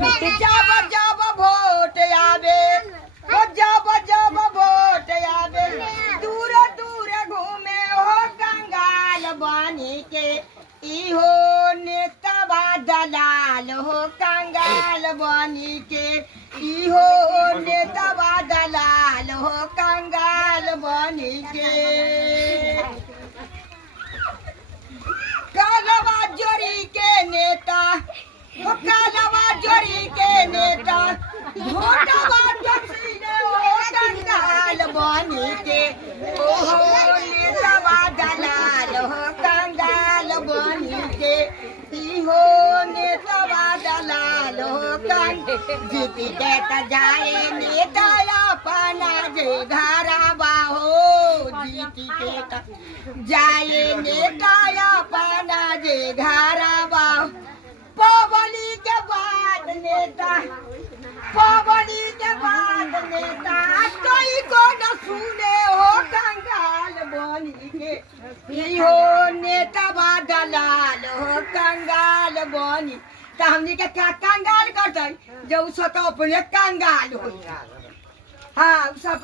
जब जब वोट आवे जब जब वोट आवे दूर दूर घूमे हो कंगाल बनी के इहो नेता दलाल हो कंगाल बनी के इहो नेता दलाल हो कंगाल बनी के कालवा जोड़ी के नेता कालवा जोड़ी के नेता भोटवा दक्षिणे हो कंगाल बनी के ओहो नेता दलाल हो कंगाल बनी के इहो नेता दलाल हो जीती के त जाए नेता अपना जे घरवा हो जीती के त जाए नेता अपना जे घरवा पवनी के बाद नेता पवनी के बाद नेता कोई को न सुने हो कंगाल बनी के इहो नेता दलाल हो कंगाल बनी तो हमनी के क्या कंगाल करते जो सब अपने कंगाल हो हाँ सब